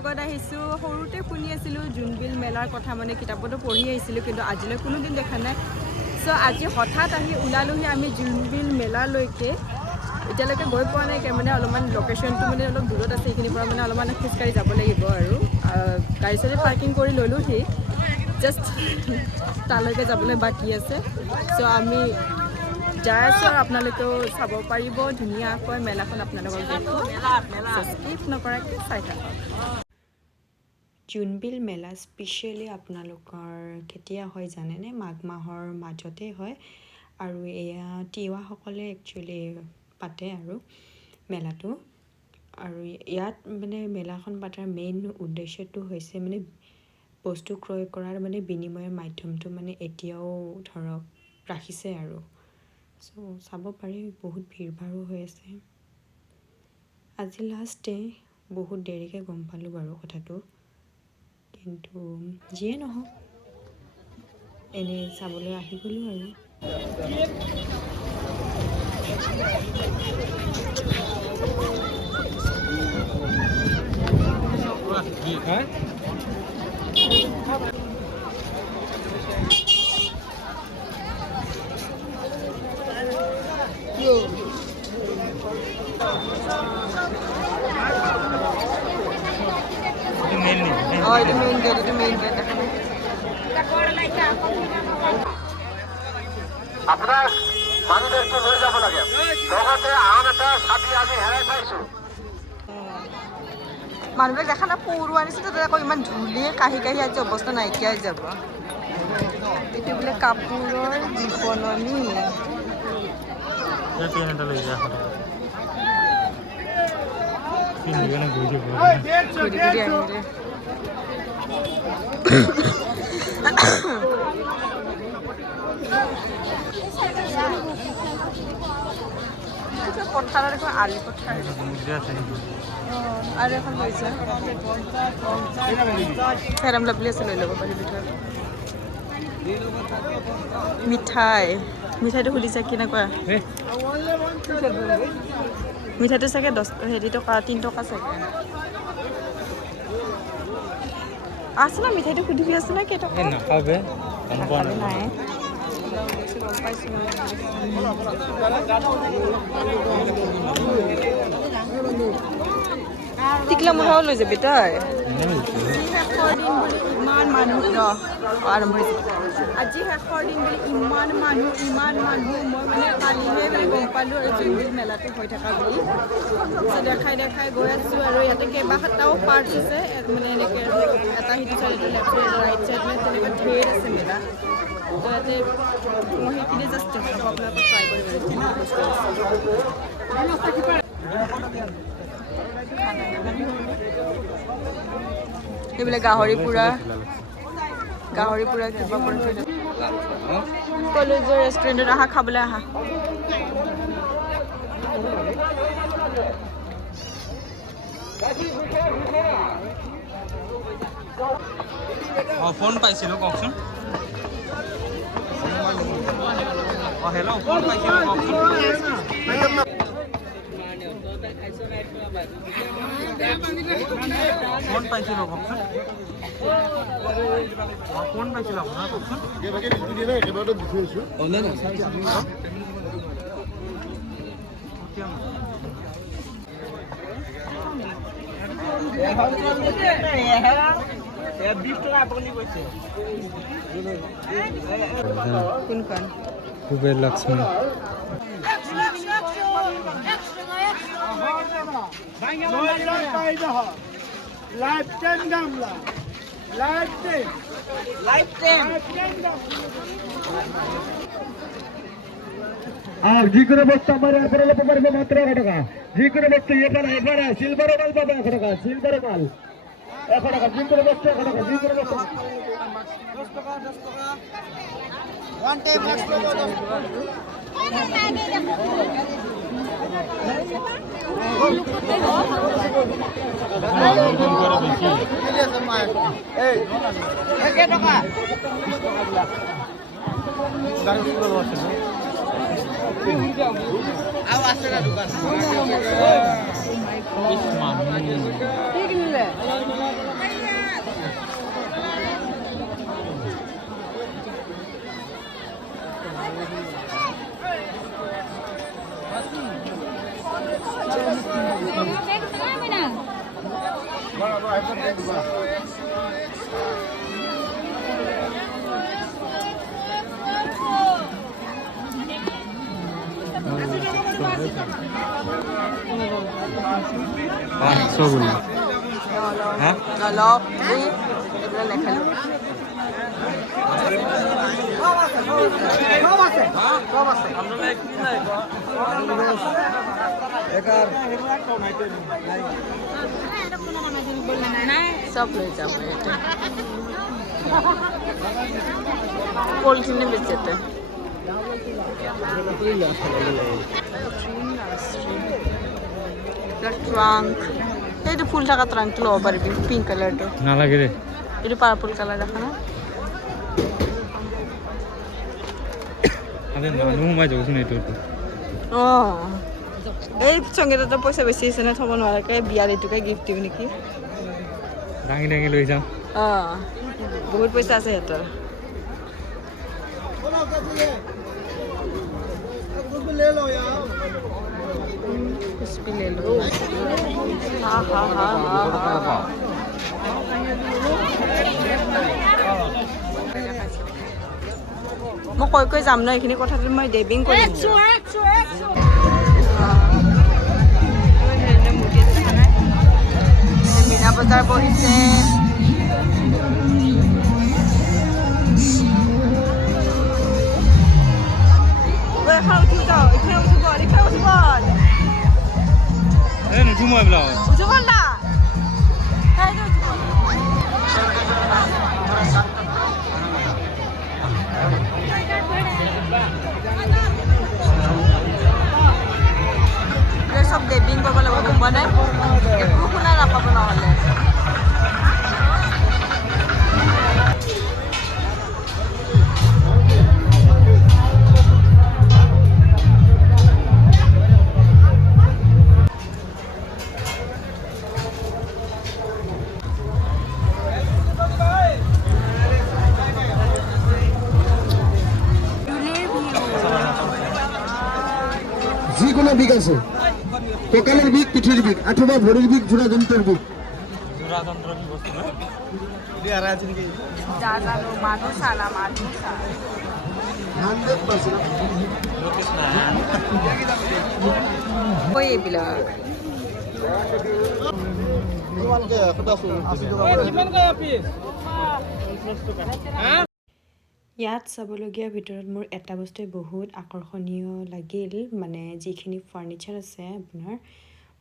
লগত আহিছোঁ সৰুতে শুনি আছিলোঁ জোনবিল মেলাৰ কথা মানে কিতাপতো পঢ়ি আহিছিলোঁ কিন্তু আজিলৈ কোনোদিন দেখা নাই চ' আজি হঠাৎ আহি ওলালোহি আমি জোনবিল মেলালৈকে এতিয়ালৈকে গৈ পোৱা নাই মানে অলপমান লোকেশ্যনটো মানে অলপ দূৰত আছে এইখিনিৰ পৰা মানে অলপমান খোজকাঢ়ি যাব লাগিব আৰু গাড়ী চাড়ী পাৰ্কিং কৰি ল'লোহি জাষ্ট তালৈকে যাবলৈ বাকী আছে চ' আমি যাই আছোঁ আৰু আপোনালোকেও চাব পাৰিব ধুনীয়াকৈ মেলাখন আপোনালোকক স্কিপ নকৰাকৈ চাই থাকক জোনবিল মেলা স্পেচিয়েলি আপোনালোকৰ কেতিয়া হয় জানেনে মাঘ মাহৰ মাজতে হয় আৰু এয়া তিৱাসকলে একচুৱেলি পাতে আৰু মেলাটো আৰু ইয়াত মানে মেলাখন পাতাৰ মেইন উদ্দেশ্যটো হৈছে মানে বস্তু ক্ৰয় কৰাৰ মানে বিনিময়ৰ মাধ্যমটো মানে এতিয়াও ধৰক ৰাখিছে আৰু চ' চাব পাৰি বহুত ভিৰ ভাৰো হৈ আছে আজি লাষ্ট ডে বহুত দেৰিকৈ গম পালোঁ বাৰু কথাটো কিন্তু যিয়ে নহওক এনেই চাবলৈ আহি গ'লোঁ আৰু itu main gate আপনাৰ মানুষদেৰকে লৈ যাব লাগে লগতে আন এটা ছাতি আমি হেৰাই পাইছোঁ মানুহবিলাক দেখা না পৌৰ আনিছে তাতে আকৌ ইমান ধূলি কাঢ়ি কাঢ়ি আজি অৱস্থা নাইকিয়া হৈ যাব এইটো বোলে কাপোৰৰ বিপণনী পথাৰত এখন আলি পথাৰ আৰু এখন লৈছে ফেৰাম লাভলি আছে লৈ ল'ব পাৰি ভিতৰত মিঠাইটো সুধিছে কেনেকুৱা মিঠাইটো চাগে 10 টকা 3 টকা চাগে আছে না মিঠাইটো সুধিবি আছে না কেইটকা নাখাবে নাই টিকলা মুঠাও লৈ যাবি তই ইমান মানুহ আৰম্ভ হৈছে আজি শেষৰ দিন বুলি ইমান মানুহ মই মানে কালিহে মানে গম পালোঁ আৰু জোনবিল মেলাটো হৈ থকা বুলি দেখাই গৈ আছোঁ আৰু ইয়াতে কেইবাটাও পাৰ্ট আছে মানে এনেকৈ এটা সিটো চাইড এটা লেফ্ট চাইড ৰাইট চাইড মানে তেনেকৈ ঢেৰ আছে মেলা তো ইয়াতে মই সেইখিনি জাষ্ট দেখাব আপোনালোকক ট্ৰাই কৰিব সেইবিলাক গাহৰি পুৰা কিবা কৰি থৈ দিব কলেজৰ ৰেষ্টুৰেণ্টত আহা খাবলৈ আহা ফোন পাইছিলোঁ কওকচোন হেল্ল' ফোন পাইছিলোঁ কওকচোন ফোন পাইছিলোঁ কওকচোন ফোন পাইছিলোঁ আপোনাৰ কওকচোন কোনখন কুবেৰ লক্ষ্মী আর যিকোনো বস্তু আমার এখানে লোক পারবে মাত্র 1 টাকা যিকোনো বস্তু এখানে সিলভার মাল পাবে 1 টাকা সিলভার মাল 1 টাকা যিকোনো বস্তু 1 টাকা যিকোনো বস্তু 10 টাকা 1 টাইম 10 টাকা Sogulo. Ha? Nalop, এগুলো লেখালো সব লয়ে যাবো এটা পলিথিনে বেচেতে ট্রাঙ্ক এই তো ফুল টাকা ট্রাঙ্ক লো পারবি পিঙ্ক কালারটা না লাগে রে এটা পার্পল কালার রাখা না আমি মানুহ সোমাই যাবচোন এইটো অ এই সংগীততে পইচা বেছি আছে না থব নোৱাৰাকে বিয়াৰ এইটোকে গিফ্ট দিম নেকি দাঙি দাঙি লৈ যাম অ বহুত পইচা আছে সিহঁতৰ कुछ भी ले लो हाँ हाँ हाँ हाँ মই কৈ কৈ যাম ন এইখিনি কথাটো মই ডেবিং কৰিম মীনা বজাৰ বহিছে এখন উঠিব যাওঁ এইখানে উঠিব এইখানে উঠিব এই নুঠো মই এইবিলাক উঠিব না সব ডেবিং কৰিব লাগিব গম পোৱা নাই একো শুনা নাপাব নহ'লে যিকোনো বিগ আছে কঁকালের বিগ পিঠির বিগ অথবা ভরির বিগ জোড়া যন্ত্রের বিগ ইয়াত চাবলগীয়া ভিতৰত মোৰ এটা বস্তুৱে বহুত আকৰ্ষণীয় লাগিল মানে যিখিনি ফাৰ্নিচাৰ আছে আপোনাৰ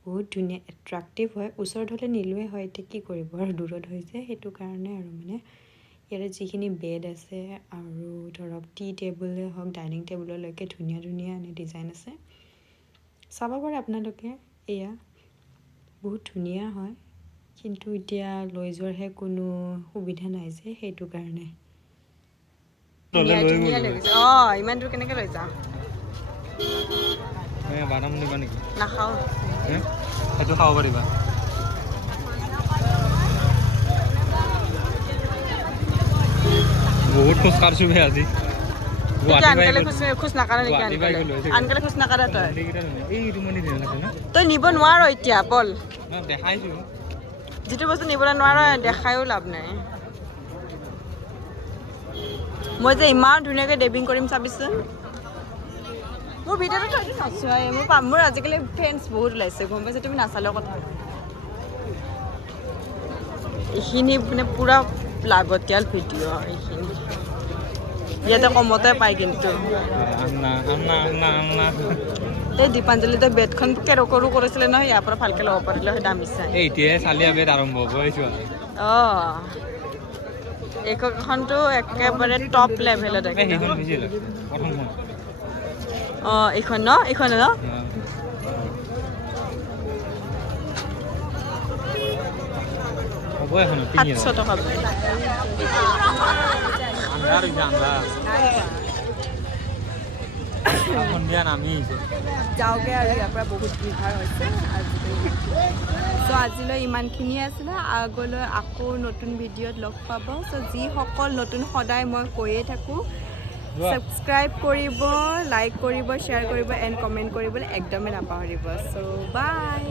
বহুত ধুনীয়া এট্ৰাক্টিভ হয় ওচৰত হ'লে নিলোৱে হয় এতিয়া কি কৰিব আৰু দূৰত হৈছে সেইটো কাৰণে আৰু মানে ইয়াৰে যিখিনি বেড আছে আৰু ধৰক টি টেবুলে হওক ডাইনিং টেবুললৈকে ধুনীয়া ধুনীয়া এনে ডিজাইন আছে চাব পাৰে আপোনালোকে এয়া বহুত ধুনীয়া হয় কিন্তু এতিয়া লৈ যোৱাৰহে কোনো সুবিধা নাই যে সেইটো কাৰণে ইমান দূৰ কেনেকৈ লৈ যাম বাদাম নিবা নেকি নাখাওঁ সেইটো খাব পাৰিবা বহুত খোজ কাঢ়িছো বে আজি খোজ নাকাঢ়া নেকি আনকালে খোজ নাকাঢ়া তই নিব নোৱাৰ এতিয়া বল দেখাইছো যিটো বস্তু নিবলৈ নোৱাৰ দেখায়ো লাভ নাই মই যে ইমান ধুনীয়াকৈ ডেবিং কৰিম চাবিচোন মোৰ ভিডিঅ'টো তই নচোৱাই মোৰ আজিকালি ফ্ৰেণ্ডছ বহুত ওলাইছে গম পাইছে তুমি নাচালেও কথা এইখিনি মানে পূৰা লাগতিয়াল ভিডিঅ' এইখিনি ইয়াতে কমতে পায় কিন্তু এই দীপাঞ্জলিতে বেডখন কেৰকৰো কৰিছিলে নহয় ইয়াৰ পৰা ভালকৈ ল'ব পাৰিলে সেই দামী চাই এতিয়াহে চালিয়া বেড আৰম্ভ হ'ব অঁ এইখনটো একেবাৰে টপ লেভেলত অঁ এইখন ন 700 টকা সন্ধিয়া নামি যাওঁগৈ আৰু ইয়াৰ পৰা বহুত ভিৰ হৈছে আজিকালি আজিলৈ ইমানখিনিয়ে আছিলে আগলৈ আকৌ নতুন ভিডিঅ'ত লগ পাব চ' যিসকল নতুন সদায় মই কৈয়ে থাকোঁ ছাবস্ক্ৰাইব কৰিব লাইক কৰিব শ্বেয়াৰ কৰিব এণ্ড কমেণ্ট কৰিবলৈ একদমেই নাপাহৰিব চ' বাই